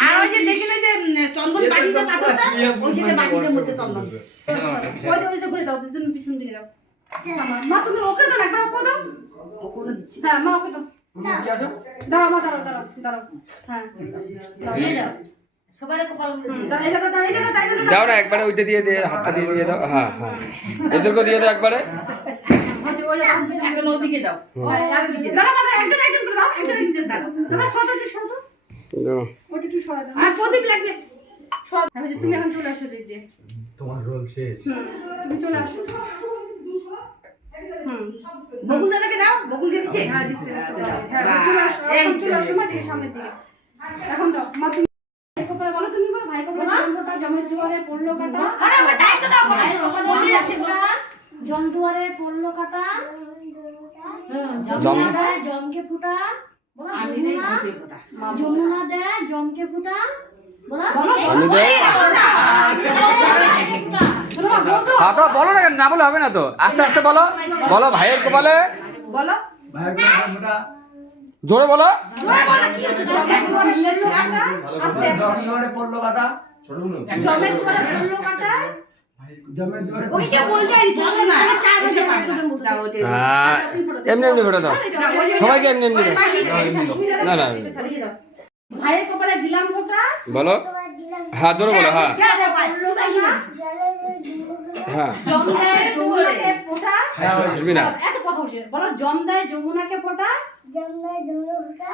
আর ওই যে দেখি না যে চন্দন বাটিতে পাথরটা ওই যে বাটিটার মধ্যে চন্দন। ওই ওই ঘুরে দাও পিছন পিছন দিকে দাও মা তুমি ওকে দাও একবার ওকে দাও। দিচ্ছি হ্যাঁ মা ওকে দাও। দাঁড়াও মা দাঁড়াও দাঁড়াও দাঁড়াও। হ্যাঁ। দাও। না একবারে ওইটা দিয়ে দিয়ে হাতটা দিয়ে দিয়ে দাও। হ্যাঁ হ্যাঁ। এদেরকে দিয়ে দাও একবারে ওই যে- ওই যে- এখন ওদিকে দাও। একজন একজন করে একজন একজন দাদা সরো একটু সরো ওটা একটু সরা দাও। আর প্রদীপ লাগবে। আমি বলছি, তুমি এখন চলে আসো দিক দিয়ে। তোমার রোল শেষ। তুমি চলে আসো। বকুল দাদাকে দাও বকুলকে দিচ্ছে হ্যাঁ দিচ্ছে হ্যাঁ চলে আসো এখন চলে আসো মা সামনের দিকে। এখন দাও। মা তুমি ভাই কপালে বলো তুমি বলো ভাই কপালে জন্মটা জমের দুয়ারে পড়ল কাটা। আরে ওটা টাইট তো দাও ভাইয়ের যাচ্ছে গো। জম দুয়ারে পড়ল কাটা যমুনা দেয় জমকে ফুটা। যমুনা দেয় জমকে ফুটা। বলো। হ্যাঁ তো না না বলে হবে না তো। আস্তে আস্তে বলো। বলো ভাইয়ের কপালে। বলো। জোরে বলো। জোরে বলো কি হ্যাঁ এমনি এমনি ফোটা দাও। সবাইকে এমনি এমনি না না ভাইয়ের কপালে দিলাম ফোঁটা। বলো। হ্যাঁ জোরে বলো হ্যাঁ? হ্যাঁ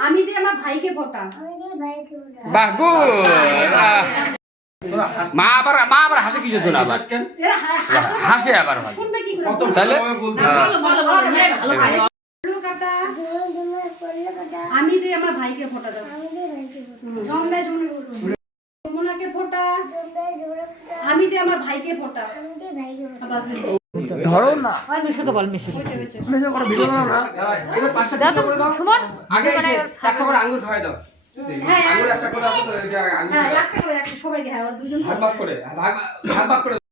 আমি আমার ভাইকে ফোঁটা। বাহ গুড মা আবার মা আবার হাসে কিছু তো না আবার হাসে আবার তাহলে আমি দিই আমার ভাইকে ফোঁটা দাও আমি দিয়ে ভাইকে ফুটা জমদায় যমুনাকে ফোঁটা জমনায় জমনা ফুটা আমি দিই আমার ভাইকে ফোঁটা আমি দিয়ে ভাইকে ফুটা বাস ধরো না মিশুকে বল মিশু মেসে করে ভিডিও না দাও তো সুমন আগে এসে একটা করে ধরে দাও হ্যাঁ একটা করে আছে তো এই যে আঙ্গুর হ্যাঁ সবাইকে হ্যাঁ দুজন ভাগ ভাগ করে ভাগ ভাগ ভাগ করে